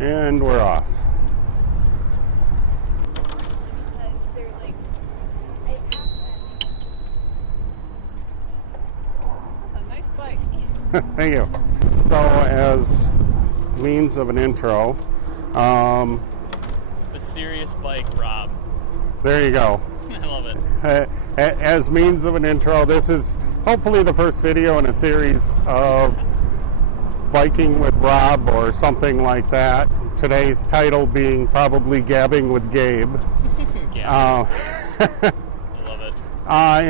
And we're off. That's a nice bike. Thank you. So, as means of an intro, The serious bike, Rob. there you go. I love it. As means of an intro, this is hopefully the first video in a series of biking with Rob or something like that. Today's title being probably Gabbing with Gabe. Yeah. I love it.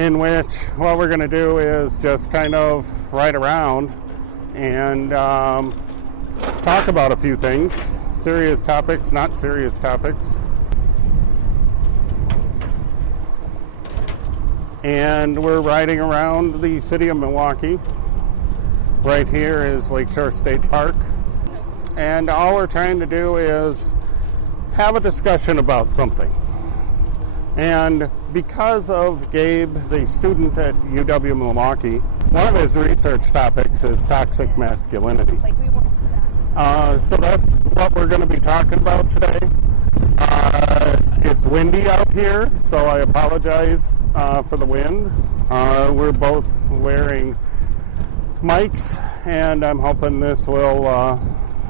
In which what we're going to do is just kind of ride around and talk about a few things. Serious topics, not serious topics. And we're riding around the city of Milwaukee. Right here is Lakeshore State Park. And all we're trying to do is have a discussion about something. And because of Gabe, the student at UW Milwaukee, one of his research topics is toxic masculinity. So that's what we're going to be talking about today. It's windy out here, so I apologize for the wind. We're both wearing mics, and I'm hoping this will,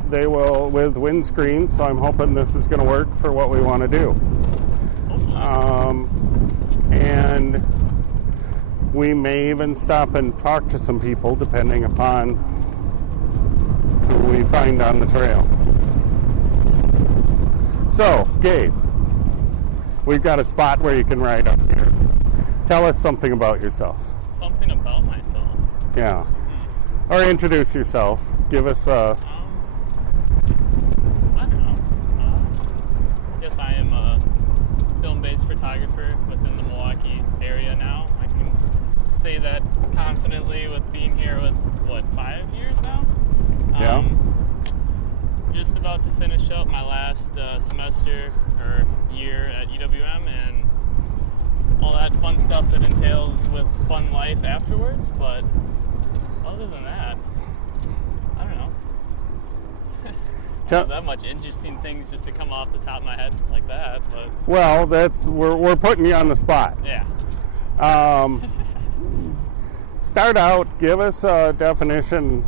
they will with windscreen, so I'm hoping this is going to work for what we want to do. And we may even stop and talk to some people depending upon who we find on the trail. So, Gabe, we've got a spot where you can ride up here. Tell us something about yourself. Something about myself. Yeah. Or introduce yourself. Give us a... I don't know. I guess I am a film-based photographer within the Milwaukee area now. I can say that confidently with being here with, 5 years now? Yeah. Just about to finish up my last semester or year at UWM and all that fun stuff that entails with fun life afterwards, but other than that, I don't know. I don't have that much interesting things just to come off the top of my head like that, but... Well, that's we're putting you on the spot. Yeah. Start out, give us a definition.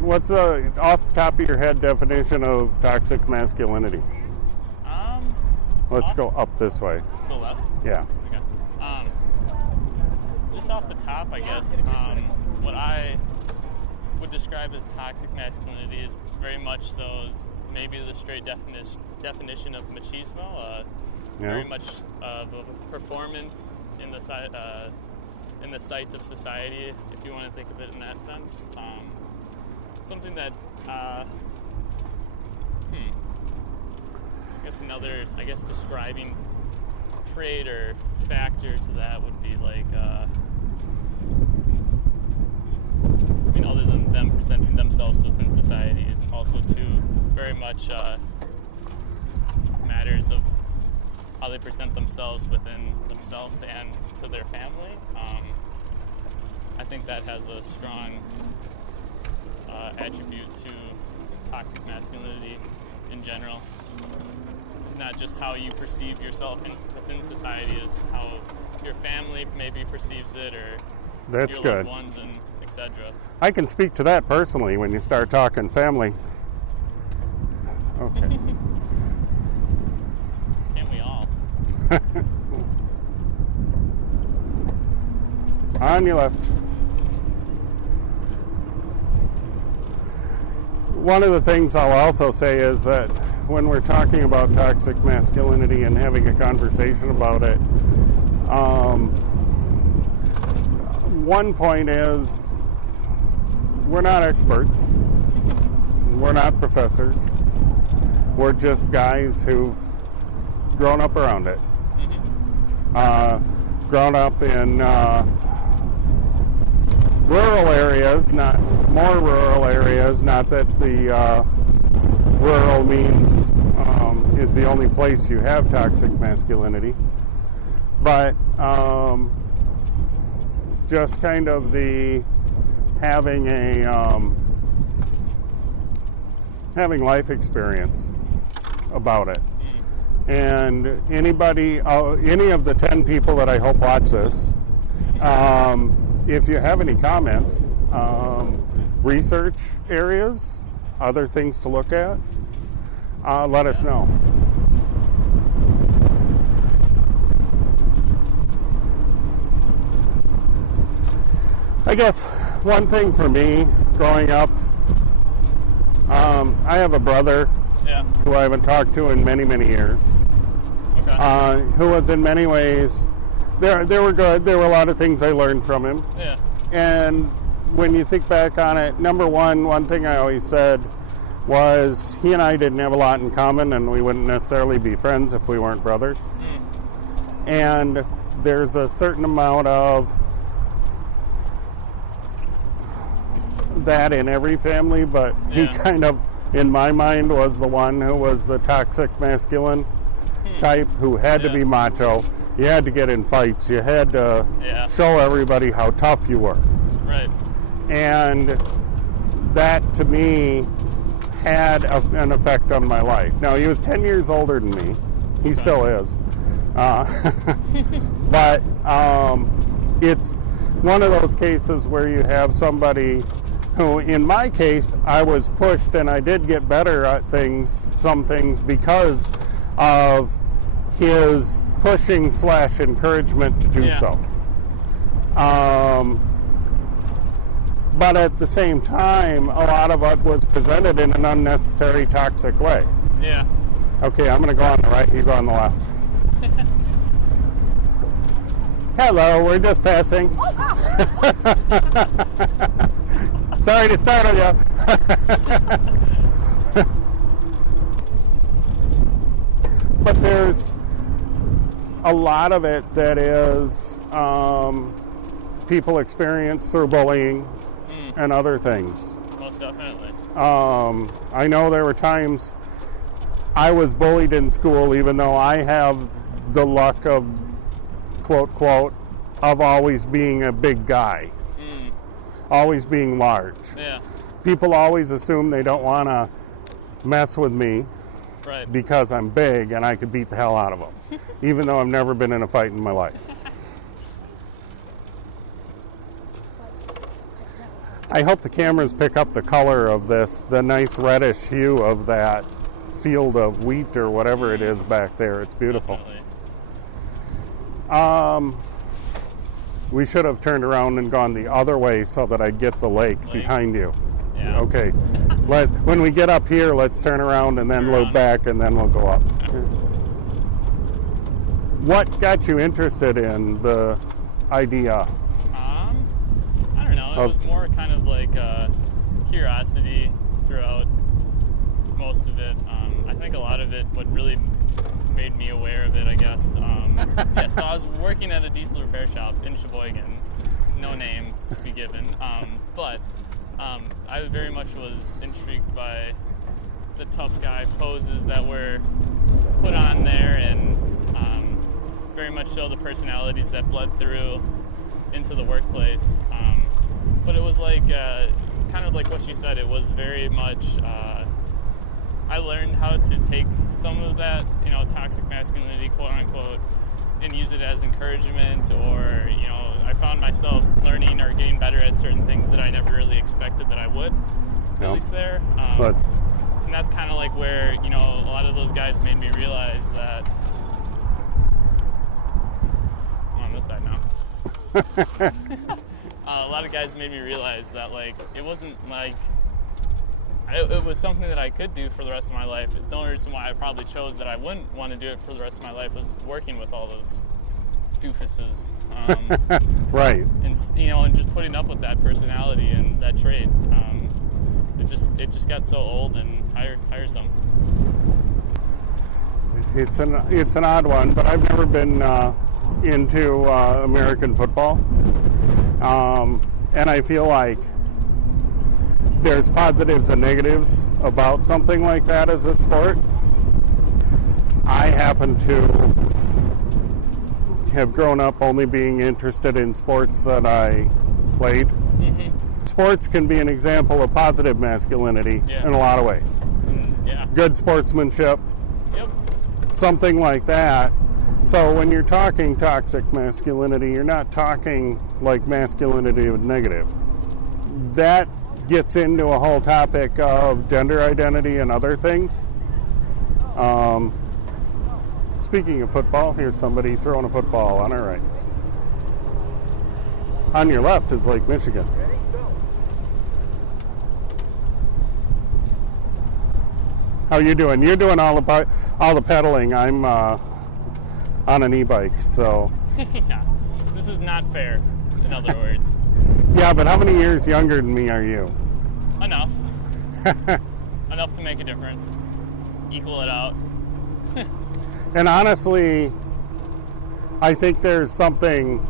What's a off the top of your head definition of toxic masculinity? Let's go up this way. Go left? Yeah. Okay. Just off the top, I guess, what I would describe as toxic masculinity is very much so as maybe the straight definition of machismo. Very much of a performance in the sight of society, if you want to think of it in that sense. Something that, I guess describing trait or factor to that would be like, other than them presenting themselves within society, it also too very much matters of how they present themselves within themselves and to their family. I think that has a strong attribute to toxic masculinity in general. It's not just how you perceive yourself within society, it's how your family maybe perceives it, or That's your good. loved ones, and etc. I can speak to that personally when you start talking family. Okay. Can't we all? On your left. One of the things I'll also say is that when we're talking about toxic masculinity and having a conversation about it, one point is we're not experts. We're not professors. We're just guys who've grown up around it. Grown up in rural areas, not more rural areas, not that the rural means is the only place you have toxic masculinity, but just kind of the having having life experience about it. And anybody, any of the 10 people that I hope watch this, if you have any comments, research areas, other things to look at, let us know. I guess one thing for me growing up, I have a brother who I haven't talked to in many, many years, who was in many ways, they were good. There were a lot of things I learned from him. Yeah. And when you think back on it, number one thing I always said was he and I didn't have a lot in common, and we wouldn't necessarily be friends if we weren't brothers. And there's a certain amount of that in every family, but he kind of, in my mind, was the one who was the toxic masculine type who had to be macho. You had to get in fights. You had to show everybody how tough you were. Right. And that, to me, had an effect on my life. Now, he was 10 years older than me. He still is. But it's one of those cases where you have somebody who, in my case, I was pushed and I did get better at some things because of his pushing / encouragement to do so. But at the same time, a lot of it was presented in an unnecessary toxic way. Yeah. Okay, I'm going to go on the right, you go on the left. Hello, we're just passing. Sorry to startle you. But there's a lot of it that is people experience through bullying and other things. Most definitely. I know there were times I was bullied in school, even though I have the luck of, quote, quote, of always being a big guy. Always being large. Yeah. People always assume they don't want to mess with me because I'm big and I could beat the hell out of them, even though I've never been in a fight in my life. I hope the cameras pick up the color of this, the nice reddish hue of that field of wheat or whatever it is back there. It's beautiful. Definitely. We should have turned around and gone the other way so that I'd get the lake behind you. Yeah. Okay. When we get up here, let's turn around and then loop back, and then we'll go up. What got you interested in the idea? I don't know. It was more kind of like curiosity throughout most of it. I think a lot of it, what really made me aware of it, I guess. So I was working at a diesel repair shop in Sheboygan, no name to be given, but I very much was intrigued by the tough guy poses that were put on there, and very much so the personalities that bled through into the workplace. But it was like, kind of like what you said, it was very much, I learned how to take some of that, toxic masculinity, quote unquote, and use it as encouragement, or, I found myself learning or getting better at certain things that I never really expected that I would, at least there. And that's kind of like where, a lot of those guys made me realize that, I'm on this side now. A lot of guys made me realize that, it wasn't it was something that I could do for the rest of my life. The only reason why I probably chose that I wouldn't want to do it for the rest of my life was working with all those doofuses. Right. And, and just putting up with that personality and that trait. It just got so old and tiresome. It's an odd one, but I've never been into American football. And I feel like there's positives and negatives about something like that as a sport. I happen to have grown up only being interested in sports that I played. Sports can be an example of positive masculinity in a lot of ways. Yeah. good sportsmanship, Yep. something like that. So when you're talking toxic masculinity, you're not talking like masculinity with negative. That gets into a whole topic of gender identity and other things. Speaking of football, here's somebody throwing a football on our right. On your left is Lake Michigan. How you doing? You're doing all the pedaling. I'm on an e-bike, so. Yeah. This is not fair, in other words. Yeah, but how many years younger than me are you? Enough. Enough to make a difference. Equal it out. And honestly, I think there's something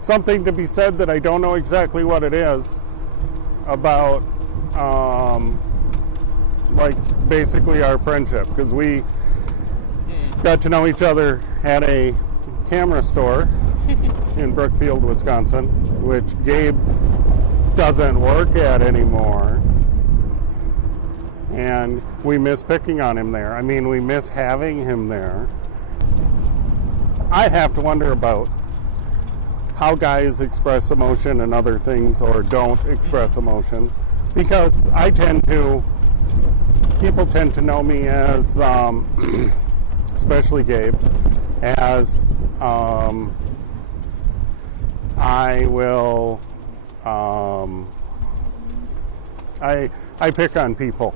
to be said that I don't know exactly what it is about, like basically our friendship, because we got to know each other at a camera store in Brookfield, Wisconsin, which Gabe doesn't work at anymore. And we miss picking on him there. I mean, we miss having him there. I have to wonder about how guys express emotion and other things, or don't express emotion, because people tend to know me as, especially Gabe, as I will, I pick on people.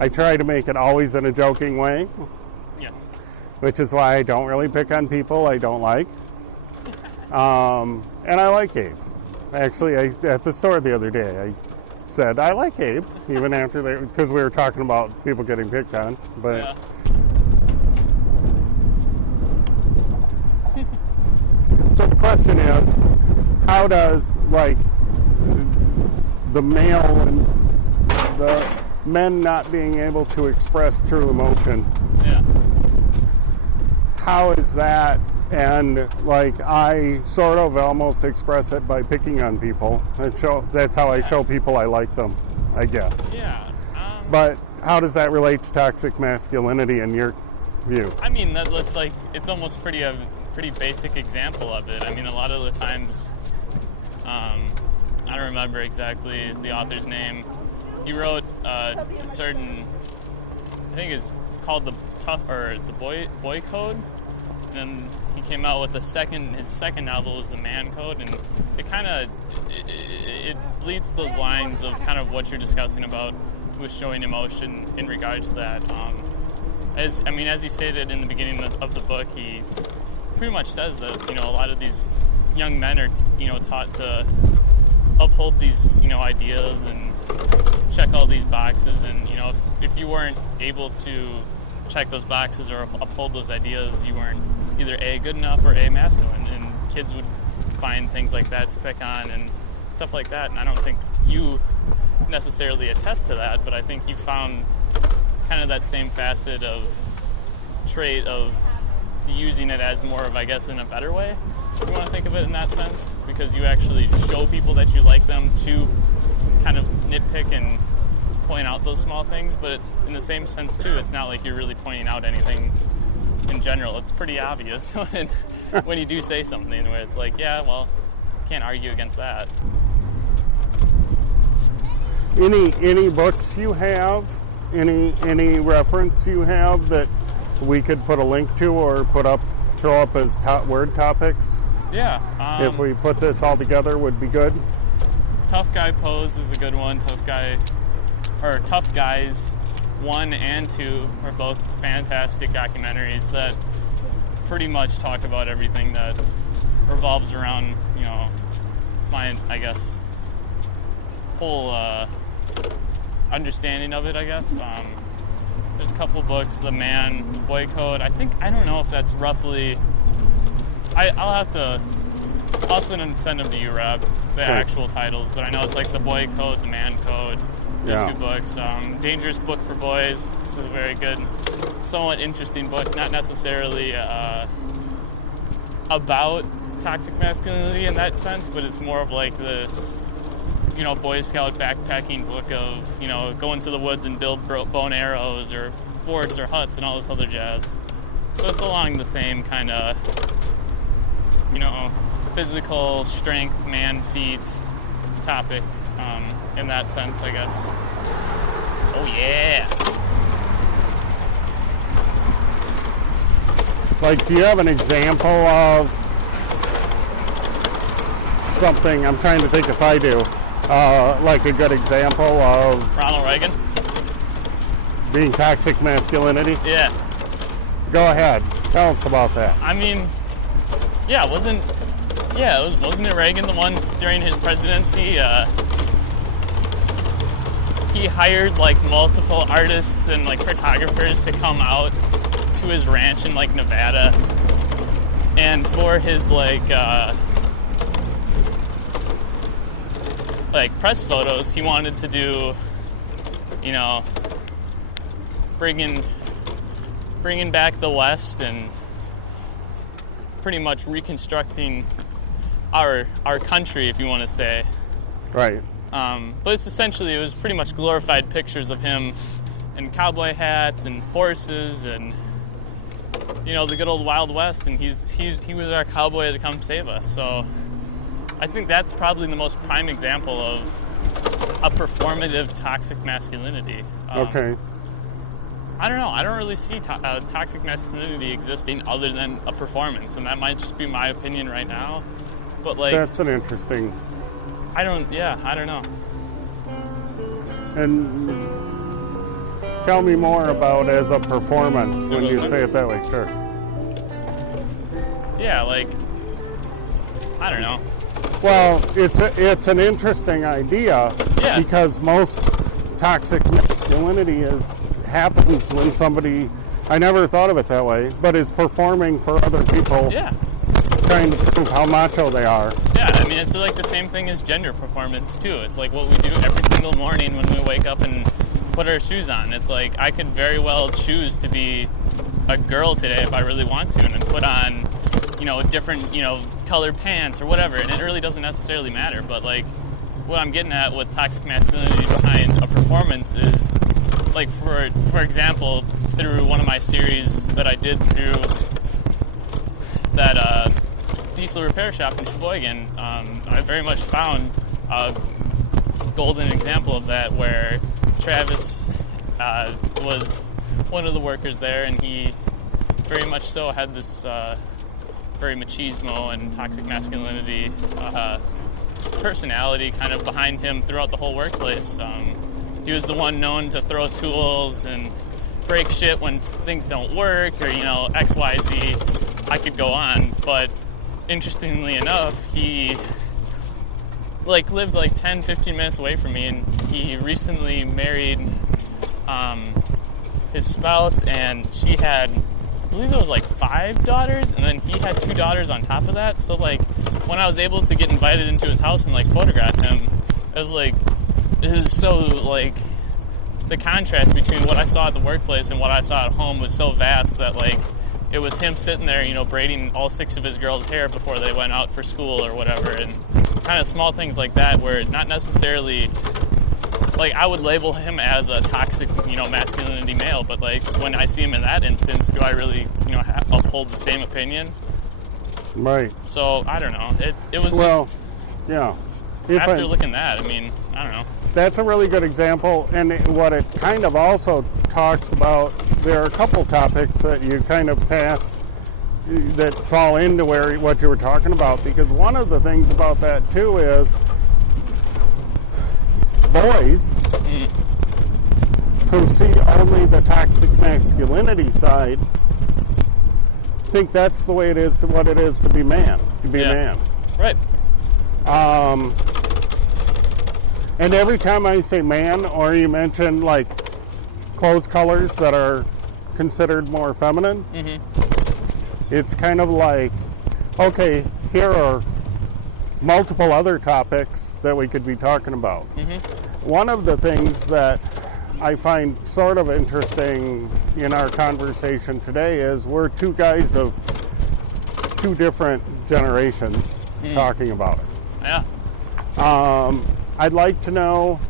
I try to make it always in a joking way. Yes. Which is why I don't really pick on people I don't like. And I like Gabe. Actually, at the store the other day, I said I like Gabe, even after because we were talking about people getting picked on. But Yeah. So the question is, how does the male and the men not being able to express true emotion? Yeah. How is that? And I sort of almost express it by picking on people. That's how I show people I like them, I guess. Yeah. But how does that relate to toxic masculinity in your view? I mean, that's like, it's almost a pretty basic example of it. I mean, a lot of the times, I don't remember exactly the author's name. He wrote a certain, I think it's called the Boy Code. And he came out with his second novel was the Man Code, and it kind of it bleeds those lines of kind of what you're discussing about with showing emotion in regards to that. As he stated in the beginning of the book, he pretty much says that a lot of these young men are taught to uphold these ideas and check all these boxes, and if you weren't able to check those boxes or uphold those ideas, you weren't either A, good enough, or A, masculine, and kids would find things like that to pick on and stuff like that. And I don't think you necessarily attest to that, but I think you found kind of that same facet of trait of using it as more of, I guess, in a better way, if you want to think of it in that sense, because you actually show people that you like them to kind of nitpick and point out those small things. But in the same sense too, it's not like you're really pointing out anything in general. It's pretty obvious when you do say something where it's like, yeah, well, can't argue against that. Any books you have, any reference you have that we could put a link to or throw up as word topics? Yeah. If we put this all together, would be good. Tough Guy Pose is a good one. Tough Guys 1 and 2 are both fantastic documentaries that pretty much talk about everything that revolves around, my, I guess, whole understanding of it, I guess. There's a couple books, The Man, The Boy Code. I don't know if that's roughly... I'll send them to you, Rob, the actual titles, but I know it's like The Boy Code, The Man Code. Those two books. Dangerous Book for Boys. This is a very good, somewhat interesting book. Not necessarily about toxic masculinity in that sense, but it's more of like this Boy Scout backpacking book of, go into the woods and build bow and arrows or forts or huts and all this other jazz. So it's along the same kind of, physical strength, man feet topic in that sense, I guess. Oh, yeah. Like, do you have an example of something? I'm trying to think if I do. Like a good example of Ronald Reagan? being toxic masculinity? Yeah. Go ahead. Tell us about that. I mean, wasn't it Reagan the one during his presidency? He hired like multiple artists and like photographers to come out to his ranch in like Nevada, and for his like press photos, he wanted to do, bringing back the West and pretty much reconstructing our country, if you want to say. Right. But it was pretty much glorified pictures of him in cowboy hats and horses and, the good old Wild West, and he was our cowboy to come save us. So I think that's probably the most prime example of a performative toxic masculinity. Okay. I don't know. I don't really see toxic masculinity existing other than a performance, and that might just be my opinion right now. But that's an interesting. I don't know. And tell me more about as a performance when you say it that way. Sure. Yeah, I don't know. Well, it's an interesting idea. Yeah. Because most toxic masculinity happens when somebody, I never thought of it that way, but is performing for other people. Yeah. Trying to prove how macho they are. Yeah, I mean, it's like the same thing as gender performance, too. It's like what we do every single morning when we wake up and put our shoes on. It's like I could very well choose to be a girl today if I really want to, and then put on, different, colored pants or whatever, and it really doesn't necessarily matter. But, what I'm getting at with toxic masculinity behind a performance is, like, for example, through one of my series that I did through that diesel repair shop in Sheboygan, I very much found a golden example of that, where Travis was one of the workers there, and he very much so had this very machismo and toxic masculinity personality kind of behind him throughout the whole workplace. He was the one known to throw tools and break shit when things don't work, or, X, Y, Z. I could go on, but interestingly enough, he lived 10, 15 minutes away from me, and he recently married his spouse, and she had, I believe it was 5 daughters, and then he had 2 daughters on top of that. So when I was able to get invited into his house and photograph him, it was so the contrast between what I saw at the workplace and what I saw at home was so vast that it was him sitting there, braiding all 6 of his girls' hair before they went out for school or whatever, and kind of small things like that where not necessarily, I would label him as a toxic, masculinity male, but when I see him in that instance, do I really, uphold the same opinion? Right. So, I don't know. It was yeah. After looking at that, I mean, I don't know. That's a really good example, and what it kind of also talks about, there are a couple topics that you kind of passed that fall into what you were talking about, because one of the things about that too is boys who see only the toxic masculinity side think that's the way it is, to what it is to be man, a man. Right. And every time I say man, or you mention clothes colors that are considered more feminine, it's kind of okay, here are multiple other topics that we could be talking about. One of the things that I find sort of interesting in our conversation today is we're two guys of 2 different generations talking about it. Yeah. I'd like to know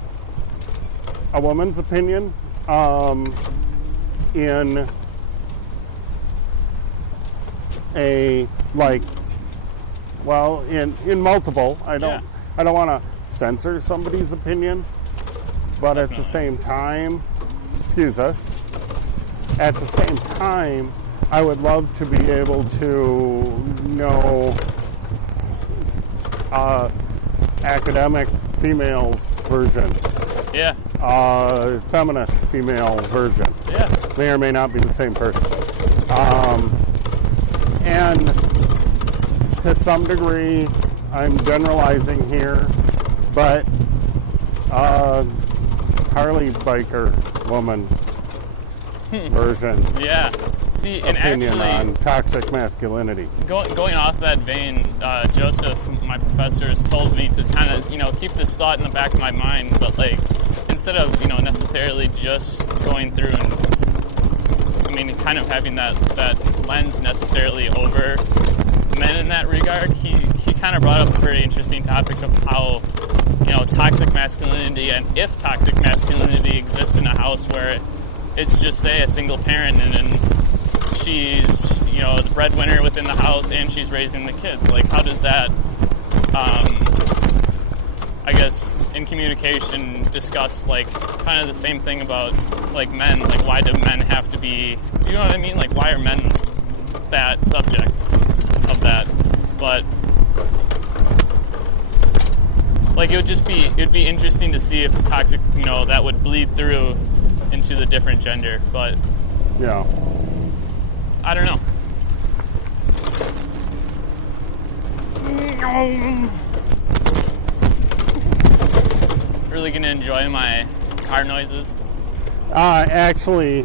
a woman's opinion in a in multiple. I don't want to censor somebody's opinion, but at the same time, excuse us. At the same time, I would love to be able to know academic female's version. Yeah. Feminist female version. Yeah. May or may not be the same person. And to some degree, I'm generalizing here, but Harley biker woman's version. Yeah. See, and opinion actually, on toxic masculinity. Going off that vein, Joseph, my professor, has told me to kind of, keep this thought in the back of my mind, but like, instead of, necessarily just going through and, kind of having that lens necessarily over men in that regard, he kind of brought up a very interesting topic of how, toxic masculinity, and if toxic masculinity exists in a house where it's just, say, a single parent and she's, the breadwinner within the house and she's raising the kids. Like, how does that, I guess, in communication discuss, like, kind of the same thing about, like, men? Like, why do men have to be, you know what I mean? Like, why are men that subject of that? But, like, it'd be interesting to see if toxic, that would bleed through into the different gender, but yeah, I don't know. Really gonna enjoy my car noises. Actually,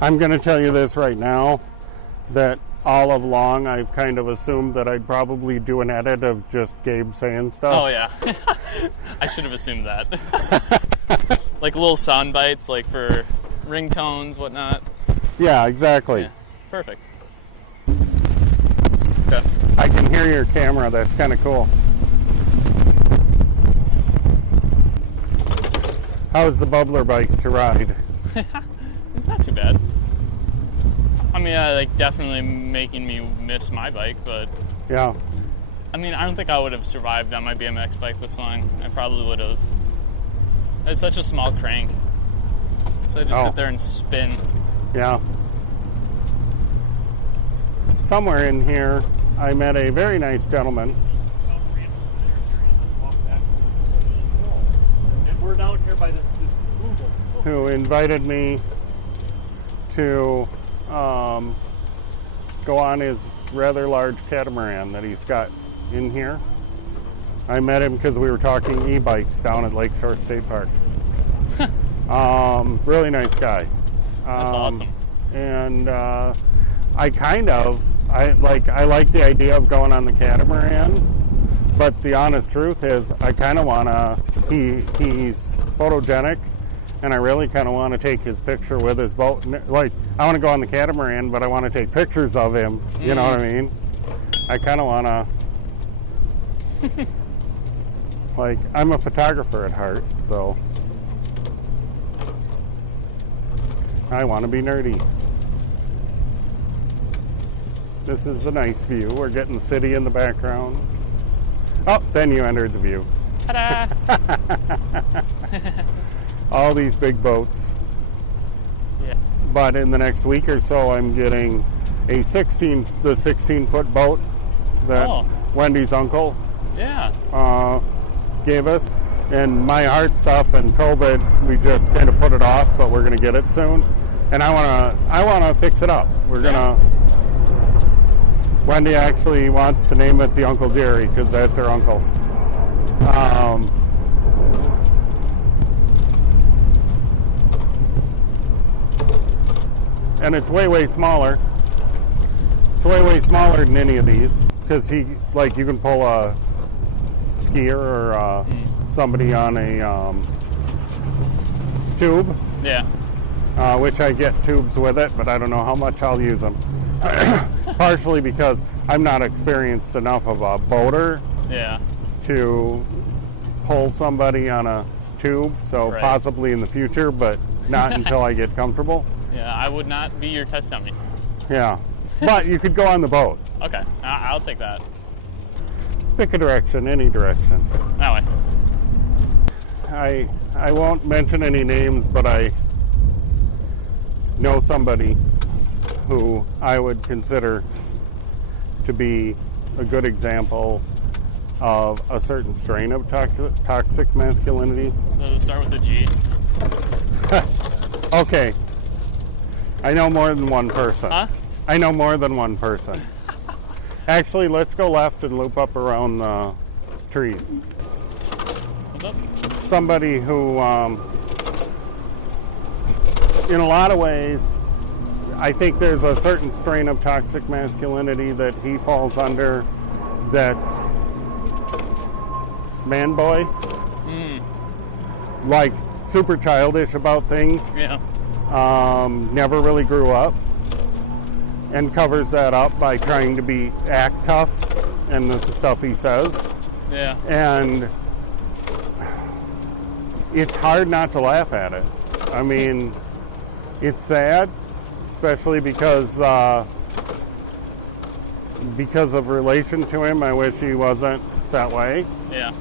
I'm gonna tell you this right now, that all along I've kind of assumed that I'd probably do an edit of just Gabe saying stuff. Oh yeah. I should have assumed that. Like little sound bites, like for ringtones, whatnot. Yeah, exactly. Yeah. Perfect. Okay. I can hear your camera. That's kind of cool. How's the bubbler bike to ride? It's not too bad. Definitely making me miss my bike, but yeah. I don't think I would have survived on my BMX bike this long. I probably would have. It's such a small crank, so I just sit there and spin. Yeah. Somewhere in here, I met a very nice gentleman. And we're down here by this Google. Who invited me to go on his rather large catamaran that he's got in here. I met him because we were talking e-bikes down at Lakeshore State Park. Really nice guy. That's awesome. And I like the idea of going on the catamaran, but the honest truth is I kind of want to, he's photogenic, and I really kind of want to take his picture with his boat. Like, I want to go on the catamaran, but I want to take pictures of him. You know what I mean? I kind of want to, like, I'm a photographer at heart, so I want to be nerdy. This is a nice view. We're getting the city in the background. Oh, then you entered the view. Ta-da! All these big boats. Yeah. But in the next week or so, I'm getting a 16-foot boat that Wendy's uncle gave us. And my heart stuff and COVID, we just kind of put it off, but we're going to get it soon. And I want to fix it up. We're going to. Wendy actually wants to name it the Uncle Jerry because that's her uncle. And it's way smaller. It's way smaller than any of these because you can pull a skier or somebody on a tube. Yeah. Which I get tubes with it, but I don't know how much I'll use them. Partially because I'm not experienced enough of a boater to pull somebody on a tube, so Right. possibly in the future, but not until I get comfortable. Yeah, I would not be your test dummy. Yeah. But you could go on the boat. Okay, I'll take that. Pick a direction, any direction. That way. I won't mention any names, but I know somebody who I would consider to be a good example of a certain strain of toxic masculinity. Does it start with a G? Okay. I know more than one person. Huh? I know more than one person. Actually, let's go left and loop up around the trees. What's up? Somebody who, in a lot of ways, I think there's a certain strain of toxic masculinity that he falls under that's man boy. Like super childish about things. Yeah. Never really grew up, and covers that up by trying to act tough and the stuff he says. Yeah. And it's hard not to laugh at it. I mean, it's sad, especially because of relation to him. I wish he wasn't that way. Yeah.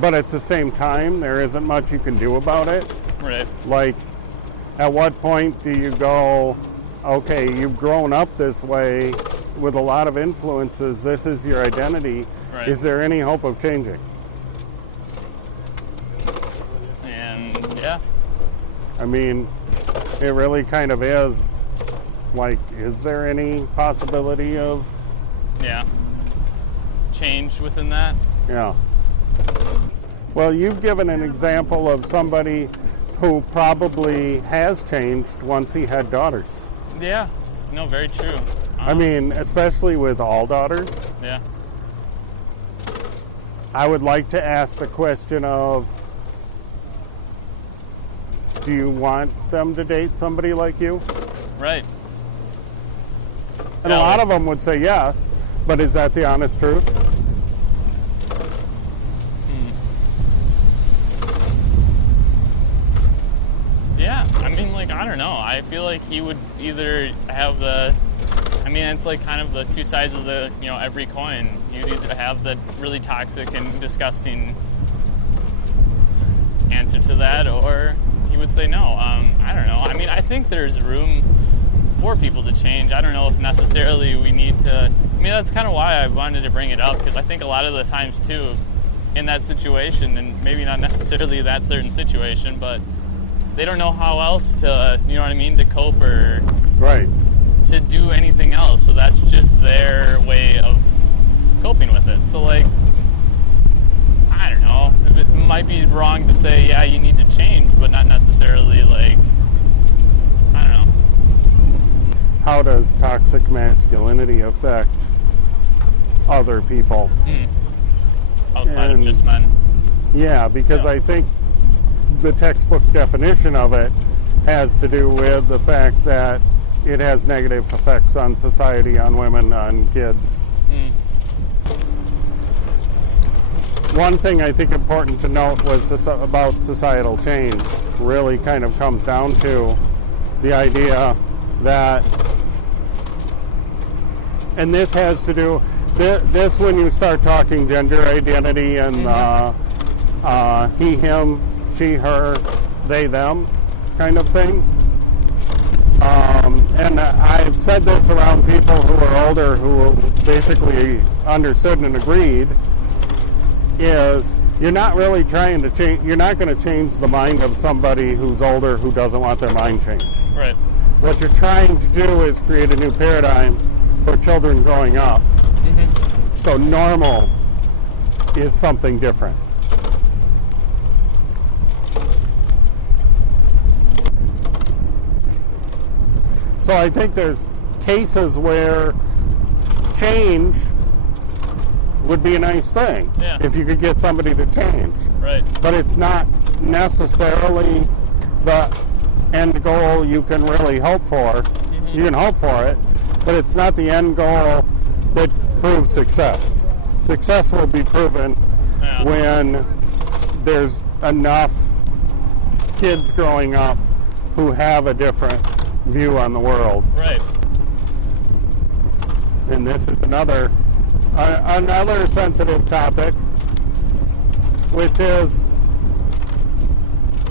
But at the same time, there isn't much you can do about it. Right. Like, at what point do you go, okay, you've grown up this way with a lot of influences, this is your identity, Right. Is there any hope of changing? And yeah. I mean, it really kind of is, like, is there any possibility of, Yeah. Change within that? yeah. Well, you've given an example of somebody who probably has changed once he had daughters. Yeah. No, very true. I mean, especially with all daughters. Yeah. I would like to ask the question of, do you want them to date somebody like you? Right. And a lot of them would say yes, but is that the honest truth? Yeah, I mean, like, I don't know. I feel like he would either have it's like kind of the two sides of every coin. You'd either have the really toxic and disgusting answer to that, or he would say no. I don't know. I mean, I think there's room for people to change. I don't know if necessarily we need to. I mean, that's kind of why I wanted to bring it up, because I think a lot of the times, too, in that situation, and maybe not necessarily that certain situation, but they don't know how else to, to cope or Right. to do anything else. So that's just their way of coping with it. So, like, I don't know. It might be wrong to say, yeah, you need to change, but not necessarily, like, I don't know. How does toxic masculinity affect other people? Outside And- of just men. Yeah, because Yeah. I think the textbook definition of it has to do with the fact that it has negative effects on society, on women, on kids. One thing I think important to note was about societal change really kind of comes down to the idea that, and this has to do, this when you start talking gender identity and he, him, she, her, they, them kind of thing. And I've said this around people who are older who basically understood and agreed, is you're not really trying to change, you're not going to change the mind of somebody who's older who doesn't want their mind changed. Right. What you're trying to do is create a new paradigm for children growing up. So normal is something different. So I think there's cases where change would be a nice thing, Yeah. if you could get somebody to change. Right. But it's not necessarily the end goal you can really hope for. You can hope for it, but it's not the end goal that prove success. Success will be proven when there's enough kids growing up who have a different view on the world. Right. And this is another sensitive topic, which is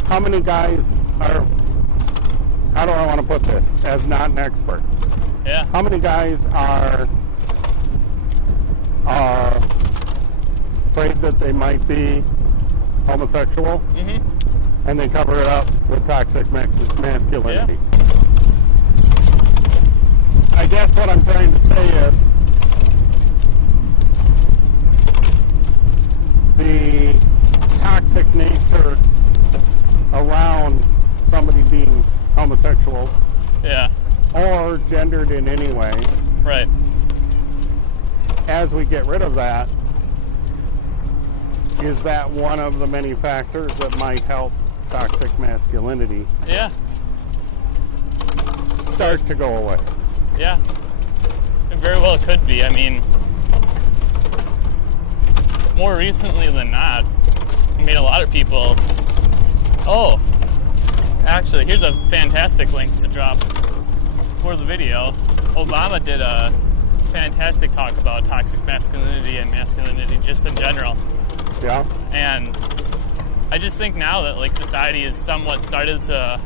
how many guys are, how do I want to put this as not an expert? Yeah. How many guys are afraid that they might be homosexual, and they cover it up with toxic masculinity? Yeah. I guess what I'm trying to say is the toxic nature around somebody being homosexual, Yeah. or gendered in any way, Right. as we get rid of that, is that one of the many factors that might help toxic masculinity Yeah. start to go away? Yeah. It very well could be. I mean, more recently than not, I mean, a lot of people. Oh, actually, here's a fantastic link to drop for the video. Obama did a fantastic talk about toxic masculinity and masculinity just in general. Yeah. And I just think now that like society has somewhat started to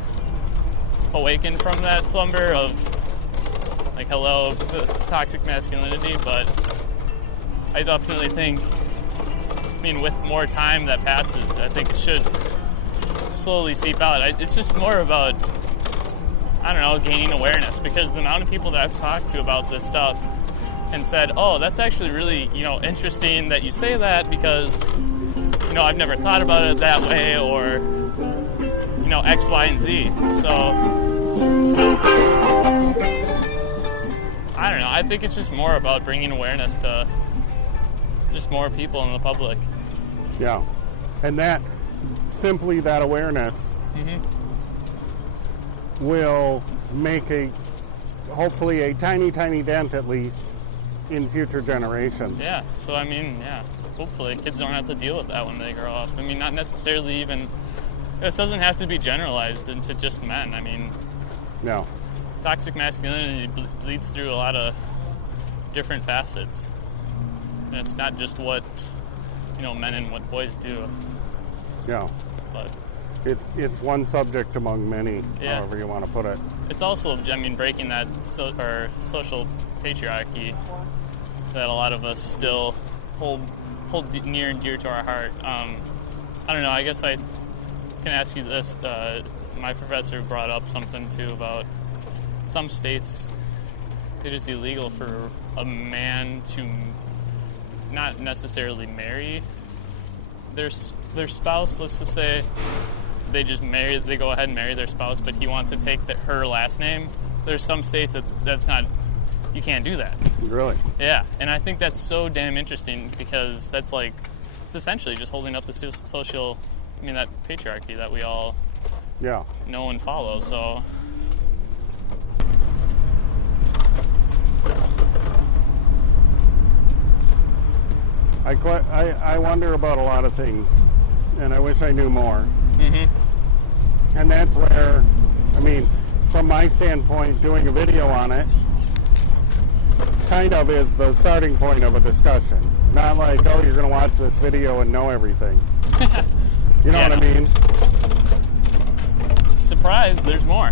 awaken from that slumber of like, hello, toxic masculinity, but I definitely think, I mean, with more time that passes, I think it should slowly seep out. It's just more about, I don't know, gaining awareness, because the amount of people that I've talked to about this stuff and said, oh, that's actually really, interesting that you say that, because, I've never thought about it that way, or, X, Y, and Z. So, I don't know. I think it's just more about bringing awareness to just more people in the public. Yeah. And that, simply that awareness will make hopefully a tiny, tiny dent at least in future generations. Yeah, so I mean, yeah, hopefully kids don't have to deal with that when they grow up. I mean, not necessarily even, this doesn't have to be generalized into just men. I mean, No. toxic masculinity bleeds through a lot of different facets. And it's not just what, men and what boys do. Yeah. But It's one subject among many, Yeah. however you want to put it. it's also, breaking that social patriarchy that a lot of us still hold near and dear to our heart. I don't know, I guess I can ask you this. My professor brought up something too about some states it is illegal for a man to not necessarily marry their spouse. Let's just say they go ahead and marry their spouse, but he wants to take her last name. There's some states that's not, you can't do that. Really? Yeah, and I think that's so damn interesting, because that's like, it's essentially just holding up the social, that patriarchy that we all know and follow, so. I wonder about a lot of things, and I wish I knew more. And that's where, from my standpoint, doing a video on it kind of is the starting point of a discussion. Not like, oh, you're going to watch this video and know everything. You know what I mean? Surprise, there's more.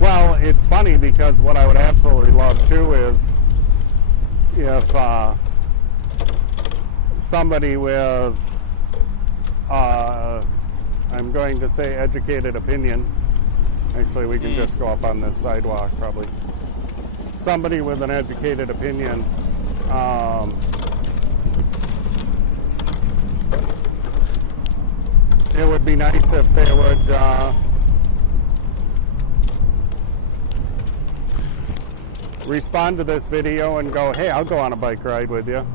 Well, it's funny, because what I would absolutely love too is if somebody with, I'm going to say educated opinion, actually we can just go up on this sidewalk probably, somebody with an educated opinion it would be nice if they would respond to this video and go, hey, I'll go on a bike ride with you.